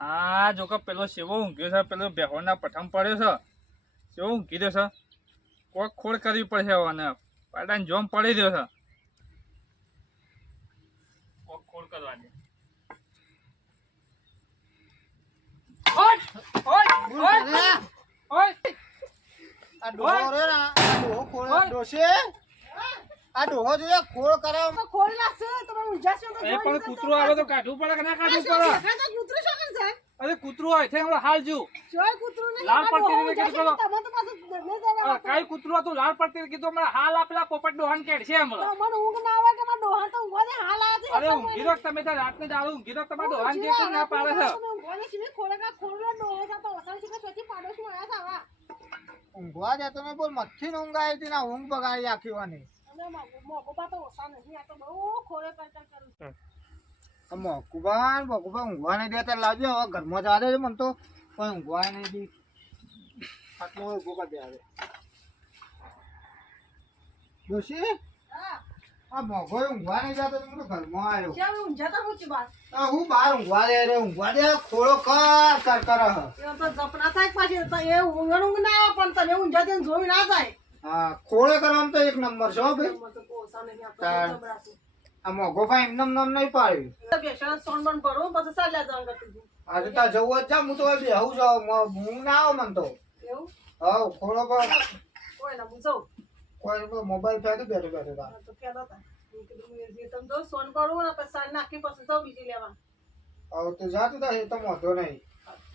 આ જો કે પેલો સેવો ઊંઘ્યો છે, પેલો બેહોના પઠમ પડ્યો છે, સેવો ઊંઘી રહ્યો છે. કોક ખોળ કરવી પડશે અને પાડાને જોમ પડી રહ્યો છે. કોક ખોળ કરવા દે. આ ડોહો રે આ ડોહો ખોળ ડોશે આ ડોહો જોઈએ ખોળ કરાવ ખોલ લાગશે તમે ઊંઝા છો તો એ પણ કૂતરો આવે તો કાઢવું પડે કે ના કાઢવું પડે? કૂતરું શું કરે છે? અરે કૂતરો હોય છે હમણાં હાલ જો જોય કૂતરું ને લાલ પટ્ટી ને કીધું તમે તો પાછું દરને જરા કાઈ કૂતરો હતું લાલ પટ્ટી ને કીધું હમણાં હાલ આપેલા પોપટ ડોહાન કેડ છે હમણાં. મને ઊંઘ ના આવે કે મારા ડોહા તો ઊંઘવા દે હાલ આવે છે. અરે ઊંઘી રહો તમે તો રાતને દાડો ઊંઘી રહો તમારા ડોહાન જે કોઈ ના પાડે છે. ઊંઘવા દે છે ખોળા ખોળનો ડોહો છે તો ઓસણ છે કે સોથી પાડોશ માં આયા હતા. ઊંઘવા દેતો ને બોલ મચ્છી ઊંઘ આવી હતી ના ઊંઘ બગાડી આખી વાની મોકો તો ઓસા નહીં આ તો બહુ ખોળે કરું છું. મોકુબાન ઊંઘવા નહીં દેતા લાવજો હવે ઘરમાં જવા દેજો મને તો કોઈ ઊંઘવા નહીં દી આટલું ઉભો કરી દે હવે ડોશી આ મોઘો ઊંઘવા નહીં જતો તો ઘરમાં આવ્યો કેમ ઊંઝા તો હું બાર હું બહાર ઊંઘવા દે રે ઊંઘવા દે ખોળો કર કર એ તો જપના થાય પાછી તો એ ઊંઘ ના આવે પણ તને ઊંઝા તેને જોઈ ના જાય. હા ખોળો કરવામાં તો એક નંબર છે હો ભાઈ. મને તો ઓસા નહીં આ તો જબરાસી. આ મોઘો ભાઈ એમને નામ નહીં પાડ્યું બેસણ સોનબન ભરું પછી ચાલ્યા જવાનું કરતી આજે તાર જવું જ જા હું તો બેહું છું ઊંઘ ના આવે મને તો એવું હા ખોળો પર કોઈ ના હું જાઉં કોઈ મોબાઈલ ફેંકી બેઠો બેઠો તાર તો કહેતા હતા તમે જો સોન પડું ને પછી સાંજ નાખી પછી જાઉં બીજી લેવા. હવે તો જા તું તાર એ તો વાંધો નહીં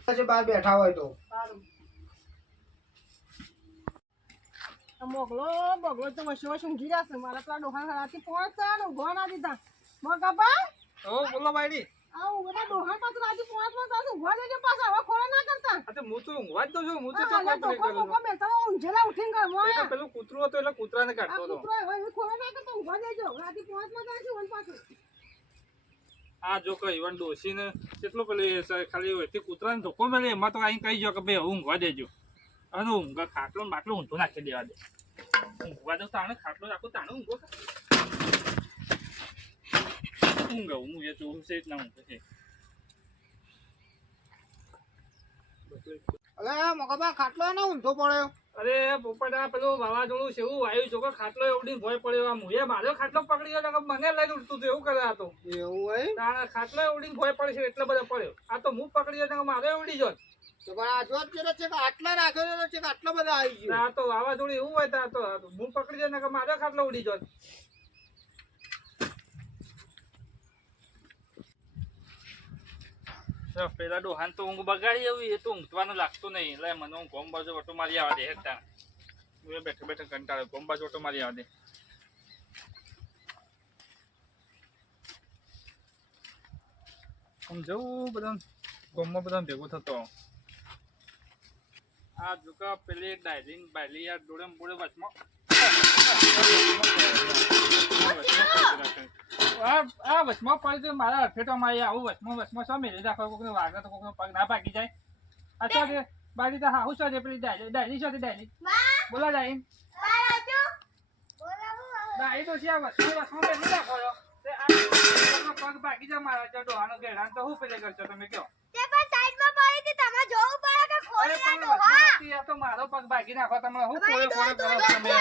પછી બહાર બેઠા હોય તો સારું મોગલો બગલો તો વસો વસો ઊંઘી રહ્યા છે. મારા પેલા ડોહા રાતી પહોંચતા ને ઊંઘવા ના દીધા મોગાબા ઓ બોલો ભાઈડી. આ ઊંઘના ડોહા પાછું રાતી પહોંચવા તાસ ઊંઘવા દેજો પાછા હવે ખોળા ના કરતા. આ તો હું તો ઊંઘવા જ તો છું હું તો આ ચોક્કસ તો કરું છું. મેં ઊંઝેલા ઉઠીને ઘરમાં આયા. પેલું કૂતરો હતો એટલે કૂતરાને કાઢતો હતો. કૂતરો હવે ખોળા ના કરતા ઊંઘવા દેજો રાતી પહોંચવા તાસ વન પાછું. આ જો કે ઈવન ડોસીને કેટલો પેલી ખાલી હોય તે કૂતરાને ધોકો મળે એમાં તો અહીં કહી જો કે ભાઈ ઊંઘવા દેજો અને ઊંઘા ખાટલો બાટલો ઊંધો નાખી દેવા દે. ઊંઘવા દો તાણે ખાટલો રાખો તાણે ઊંઘો ઊંઘ હું એ જોઉં છે એટલા ઊંઘ છે. અલે મોગાબા ખાટલો ને ઊંધો પડ્યો અરે પોપટા પેલું વાવાઝોડું છે એવું આવ્યું છો કે ખાટલો એવડી ભોય પડ્યો આ મુએ મારો ખાટલો પકડી ગયો મને લઈને ઉડતું હતું એવું કરે આ તો એવું હોય તાણે ખાટલો એવડી ભોય પડે છે એટલે બધો પડ્યો આ તો હું પકડી ગયો મારે ઉડી જોત. તો પણ આ જોત છે કે આટલા રાખ્યો છે કે આટલા બધા આવી ગયો આ તો વાવાઝોડું એવું હોય તો હું પકડી જાય ને કે મારો ખાટલો ઉડી જોત. પેલા ડોહાન તો ઊંઘ બગાડી એવી એ તો ઊંઘવાનું લાગતું નહીં એટલે મને હું ગોમ બાજુ ઓટો મારી આવવા દે હેતા હું બેઠો બેઠો કંટાળો ગોમ બાજુ ઓટો મારી આવવા દે. આમ જવું બધા ગોમમાં બધા ભેગો થતો આ દુકા પેલી ડાયલિંગ બાયલી યાર જોડે બોડે વચમાં આ વચમાં પડી તો મારા અઠેટામાં આવું વચમાં શું મેળવી રાખો કોઈનો વાગે તો કોઈનો પગ ના ભાગી જાય. આ શું છે બાકી તો હા હું શું છે પેલી ડાયલી શું છે ડાયલી બોલા ડાયલી ડાયલી તો છે આ વચમાં મેળવી રાખો પગ ભાગી જાય મારા ડોહાનો ઘેરાન તો હું પેલે કરશો તમે કહો તો મારો પગ ભાગી નાખો તમે હું કોળે કોળે કરો તમે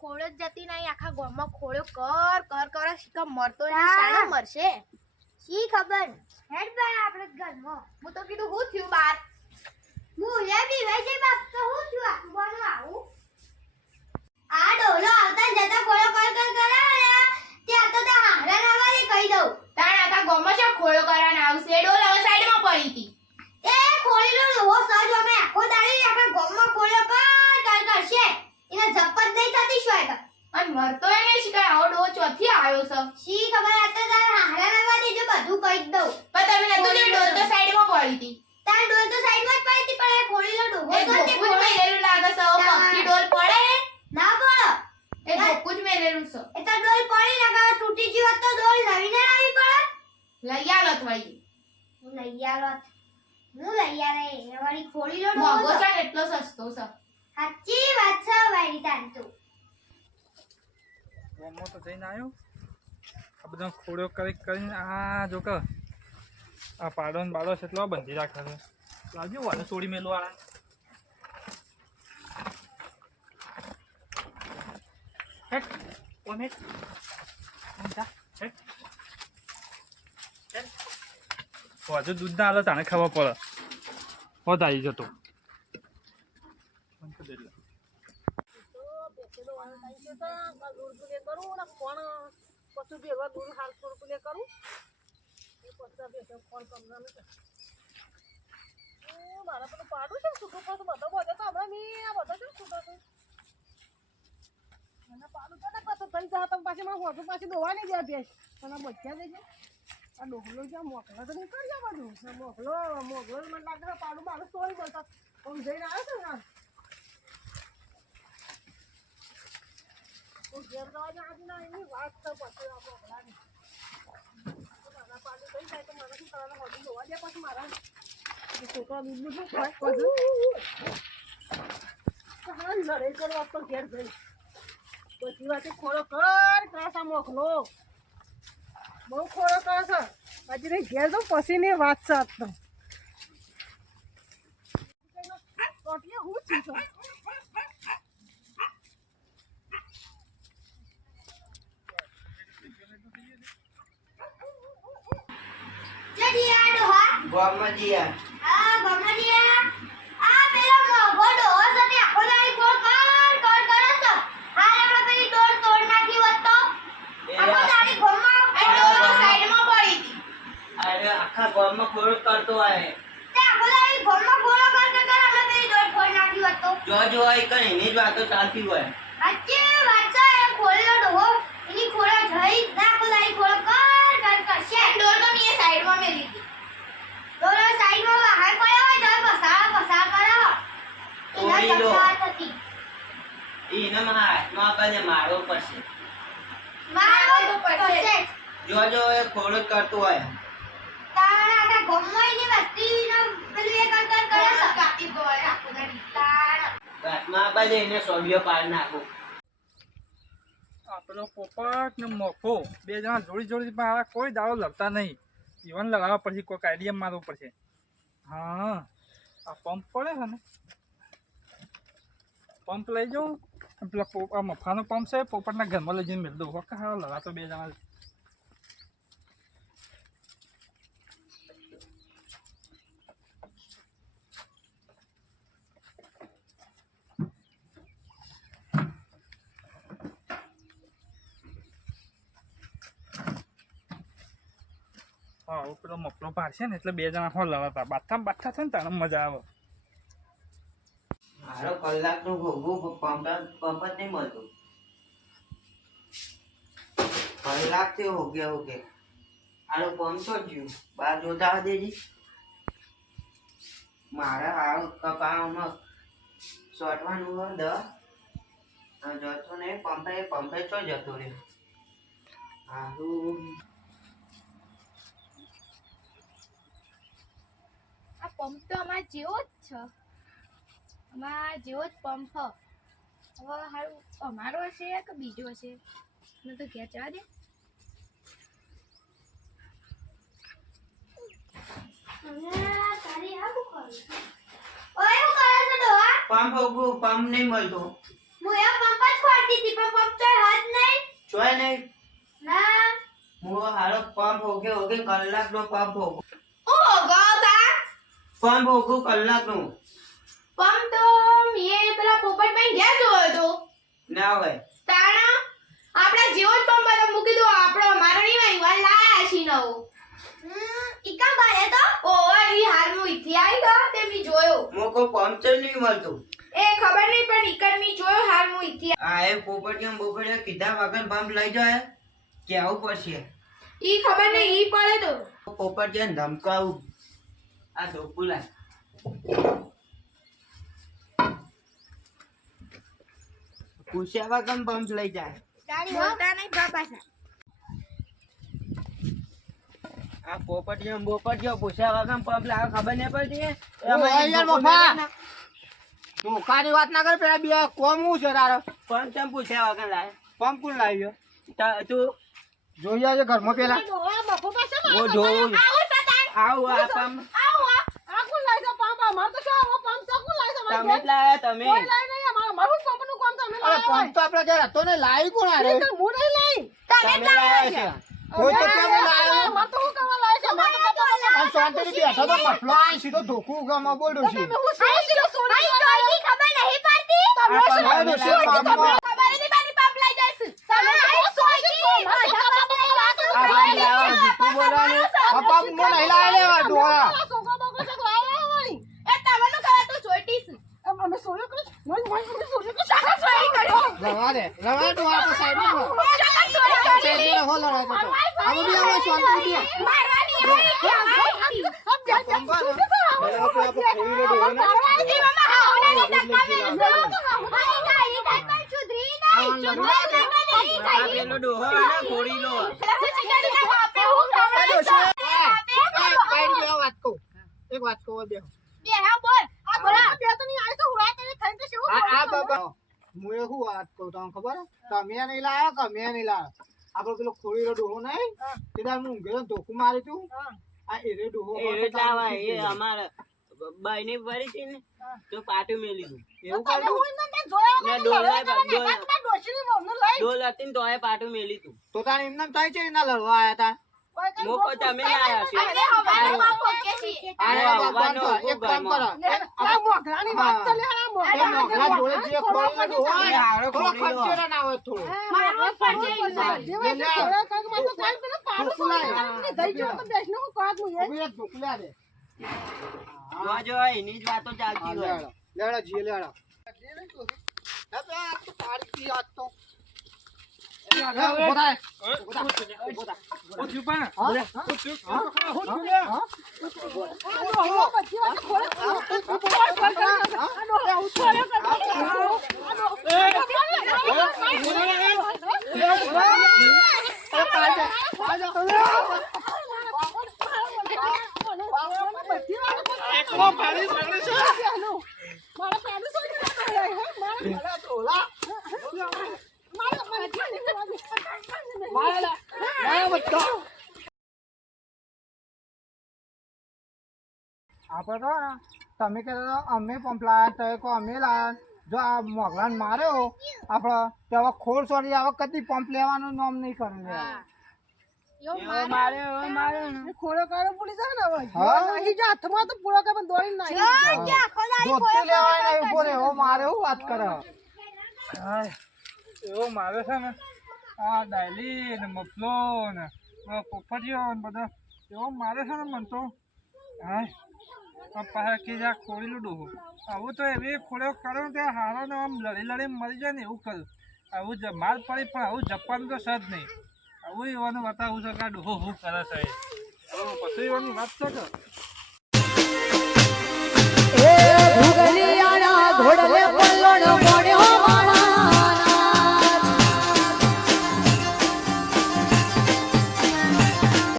ખોળ જ જતી નહીં આખા ગામમાં ખોળ્યો કર કર કર શીખા મરતો એની સાણે મરશે શી ખબર હેડ ભાઈ આપણે ઘરમાં હું તો કીધું હું થયું બાર હું લે બી વઈ જઈ બાપ તો હું થયું આખું આવું આ ડોલો આવતા જતા ખોળો કર કર કરે ત્યાં તો હારા નાવાલી કહી દઉં તાણ આખા ગામમાં શું ખોળો કરવાના આવશે ડોલ હવે સાઈડમાં પડી હતી એ ખોળીનો લોહો સજ અમે આખો દાડી આખા ગામમાં ખોળો કર કર કરશે એને જપત નહીં થતી શું અને મરતો એને શીખા આવો ડો ચોથી આવ્યો છે શી ખબર આ તો તાર હારા નાવા દેજો બધું કહી દઉં પણ તમે નતું જે ડોલ તો સાઈડમાં પડી હતી તાર ડોલ તો સાઈડમાં જ પડી હતી પણ એ ખોળીનો ડોહો સજ તે કોઈ મેલેલું લાગે છે પક્કી ડોલ પડે ના પડે એ ધોકું જ મેલેલું છે એ તો ડોલ પડી લાગે તૂટી જીવ તો ડોલ નવી ને લાવી પડે લઈ આલો થોડી હું લઈ આલે એ વાળી ખોળીનો ડોહો મોગો છે એટલો સસ્તો છે સાચી વાત છે વાળી તાન તો ગામમાં તો જઈને આવ્યો આ બધા ખોડ્યો કરીને આ જો કે આ પાડો ને બાડો છે એટલો બંધી રાખે છે લાવજો વાને છોડી મેલું આ હેટ કોણ હેટ જા હેટ હજુ દૂધ ના હાલે તાને ખબર પડે હોત આવી જતો મારા પેલું પાડું છે છૂટું પણ બધો બધો તો હમણાં મી આ બધો છે છૂટો છે મને પાડું તો ના તો થઈ જા તમે પાછી મારે હોટલ પાછી દોવાની દે ભેંસ અને બધા જશે આ ડોકલો જ્યાં મોકલા તો નહીં કરી બધું મોકલો મને લાગે પાડું મારું તોડી બોલતા આમ જઈને આવ્યો છે ને હું ઘેર જવાની આજે ના એની વાત તો પછી આ મોકલાની મારા પાડું થઈ જાય તો મને શું કરવાનું હોટલ દોવા દે પછી મારા છોકરા દૂધનું શું ખાય બધું લડાઈ કરવા તો ઘેર જઈ બધી વાતે ખોળો કર ક્લાસા મોકલો બહુ ખોળો કરે છે હજી નહીં ઘેર તો પછી ની વાત છે આજ તો ટોટલી હું છું તો આખા ગામમાં ખોડ કરતો હોય જો જો હોય કઈ એની જ વાતો ચાલતી હોય મારવો પડશે જો જો એ ખોડ જ કરતો હોય એને સોડિયો પાડી નાખો આ પેલો પોપટ ને મોફો બે જણા જોડી જોડી પણ કોઈ દાડો લડતા નહીં જીવન લગાવવા પડશે કોઈક આઈડિયા મારવો પડશે હા આ પંપ પડે છે ને પંપ લઈ જાઉં પેલા આ મફાનો પંપ છે પોપટના ઘરમાં લઈ જઈને મેળ દઉં વખત હા લગાતો બે જણા હા પેલો મફલો પાડશે ને એટલે બે જણા હો લડાતા બાથા છે ને તારે મજા આવે મારો કલાક નું ભોગવું પંપ જ નહીં મળતું કલાક થી હોગે આનો પંપ તો જ્યું બાર જોતા દેજી મારા આ કપામાં સોટવાનું હોય જતો નહીં પંપે ચો જતો રહ્યો સારું આ પંપ તો અમાર જેવો જ છે અમાર જેવો જ પંપ હવે હારું અમારો હશે કે બીજો હશે મને તો ઘેર જવા દે પંપ નહીં મળતો ચોય નહીં હું હારો પંપ હોગે કલાક નો પંપ હોગો પંપ હોગો કલાક નું પંપ તો મેં પેલા પોપટભાઈ ઘેર જોયો હતો ના હોય તાણા આપણા જેવો જ પંપ હતો મૂકી દો આપણો મારો નહીં વાઈ વાલ લાયા છી નવો ઈકા બાય તો ઓવા ઈ હાલ મુ ઇથી આવી ગયો તે મી જોયો મોકો પંપ જ નહીં મળતું એ ખબર નહીં પણ ઈકર મી જોયો હાલ મુ ઇથી આ એ પોપડિયા કીધા વગર પંપ લઈ જાય કે આવું પડશે ઈ ખબર નહીં ઈ પડે તો પોપડિયા ધમકાવું આ ધોકુલા પૂછ્યા વગર પંપ લઈ જાય ગાડી હોતા નહીં બાપા આ પોપટિયા પૂછ્યા વગર પંપ લાવે ખબર નહીં પડતી તું કાની વાત ના કર પેલા બે કોમ હું છે તારો પંપ તેમ પૂછ્યા વગર લાવે પંપ કોણ લાવ્યો તું જોઈ આવજો ઘરમાં પેલા ડોહા બફો પાસે હું જોઉં આવું આ પંપ આ કોણ લાઈ છે પંપ અમાર તો શું આવો પંપ તો કોણ લાઈ છે તમે જ લાયા તમે કોઈ લાઈ નહીં અમાર મારું પંપનું કામ તમે અરે લાઈ પંપ તો આપડે ઘેર હતો ને લાવી કોણ આરે હું નહીં લાઈ તમે લાયા છે કોઈ તો કેમ લાવ્યો માર તો હું કરવા લાઈ છે માર તો અને શાંતિથી બેઠો તો મફલો આઈ સીધો ધોકું ગામાં બોલ ડોશી તમે હું સોચી સોરી ખબર નહીં પડતી તમે આ પણ ડોશી પંપમાં ખબર નથી પડતી પંપ લઈ જઈશ તમે હું સોચી આ ભાઈ લાવો જીતું બોલવાનું પપ્પા મો નહીં લાવે લેવા ડોળા સોગા બગો છે લાયા વળી એ તમે નું કહે તું ચોટીસ અમે સોયો કરી મન સોયો કરી શાખા ચોરી કર્યો રવા દે ડોળા તો સાઈડમાં શાખા ચોરી કરી સાઈડમાં હો લડાય તો આવો બી આવો શાંતિથી મારવાની એવી પેલો ડોહો અને ખોડી લો એક વાત કહો બે હું એ શું વાત કહું તમને ખબર તમે નહીં લાવ્યો કે મેં નહીં લાવ્યો આપડે પેલો ખોડીનો ડોહો નહીં તે દાડ હું ઊંઘેલો ને ધોકું મારી તું આ એરે ડોહો એ લાવા એ અમારે બાઈની પડી હતી ને તો પાટું મેલી દીધું એવું કર્યું ડોલ હતી ને તો એ પાટું મેલી તું તો તારે એમને થાય છે એના લડવા આયા તા મોકો તમે લાયા છો અરે ભગવાન તો એક કામ કરો મોગરાની વાત ચાલે એ મોગરા જોડે જે ખોડીનો ડોહો હોય, હારો થોડો ખોડી લો. ખર્ચેરો ના હોય થોડો ઉભી રહે, ઢોકળા દે. જો એની જ વાતો ચાલતી હોય લેડો, લેડો જીએ લેડો. હવે આ તો તારી કી વાત તો. ઉભો થાય, ઉભો થાય, ઉભો થાય. હું થયું પણ હા? હા? આપણે તો ને તમે કહેતા અમે પંપ લાયા તો કહો અમે લાયા જો આ મોગલાને માર્યો આપણે તો હવે ખોર સોરી હવે કદી પંપ લેવાનું નામ નહીં કરે એવો મારે ને. ખોળો કાઢો પૂરી જાય ને હવે હા? નહીં જા હાથમાં તો પૂરો કરે પણ દોડી નાખી દોસ્તી લેવાય નહીં ઉભો રે એવો મારે એવું વાત કરે એવો મારે છે ને આ ડાયલી ને મફલો ને પોપટીઓ ને બધા એવો મારે છે ને મન તો હાય પાસે કે જા ખોડીલું ડોહું આવું તો એવી ખોડ્યો કરો ને ત્યાં હારો ને આમ લડી લડી મરી જાય ને એવું કરું આવું માર પડી પણ આવું જપવાનું તો સજ નહીં આવું એવાનું બતાવું છે કે આ ડોહો શું કરે છે પછી એવાની વાત છે કે ઘોડલા